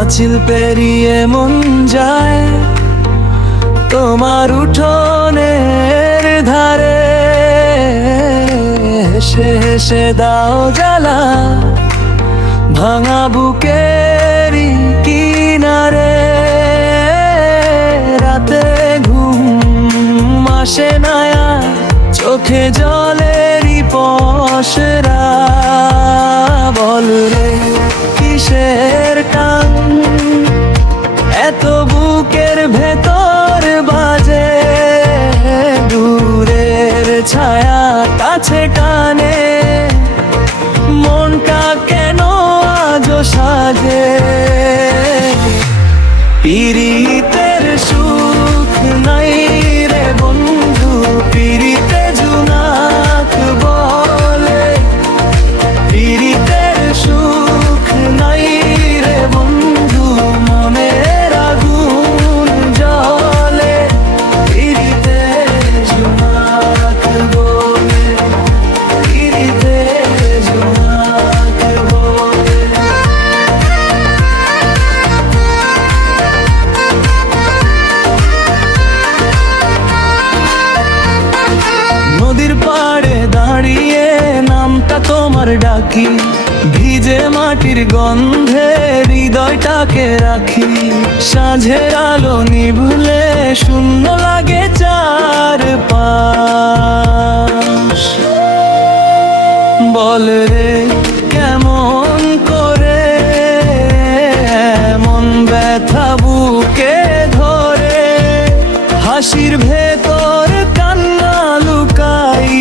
পাঁচিল পেরিয়ে মন যায় তোমার উঠোনের ধারে, হেসে হেসে দাও জ্বালা ভাঙা বুকেরই কিনারে। রাতে ঘুম আসে না আর, চোখে জলেরই পসরা। বল রে কিসের টান এত বুকের ভেতর বাজে, দূরের ছায়া কাছে টানে, মনটা কেন আজও সাজে। পিরিতের সুখ নাই রে বন্ধু, পিরিতে জুনাক বলে। পিরিতের সুখ নাই রে বন্ধু, মনের আগুন জ্বলে। পিরিতে জুনাক বলে, পিরিতে জুনাক বলে। নদীর পাড়ে দাঁড়িয়ে নামটা তোমার ডাকি, ভিজে মাটির গন্ধে হৃদয়টাকে রাখি। সাঁঝের আলো নিভুলে শূন্য লাগে চারপাশ। বল রে কেমন করে এমন ব্যথা বুকে ধরে, হাসির ভেতর কান্না লুকাই,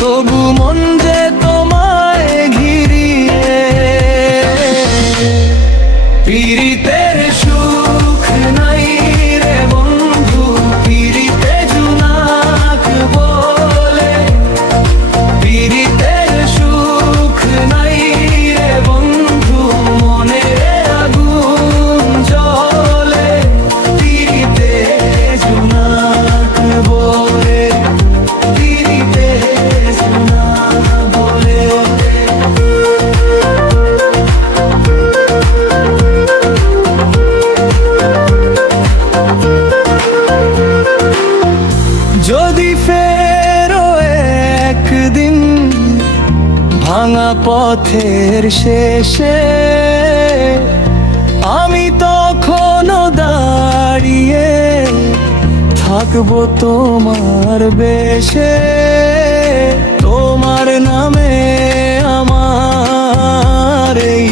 তবু মন যে তোমায় ঘিরিয়ে। পিরিতের সুখ নাই রে বন্ধু, পিরিতে জুনাক বলে। পিরিতের সুখ নাই রে বন্ধু, মনের আগুন জ্বলে। পিরিতে জুনাক বলে, পিরিতে জুনাক বলে। যদি ফেরো একদিন ভাঙা পথের শেষে, আমি তখনও দাঁড়িয়ে থাকবো তোমার বেশে। তোমার নামে আমার এই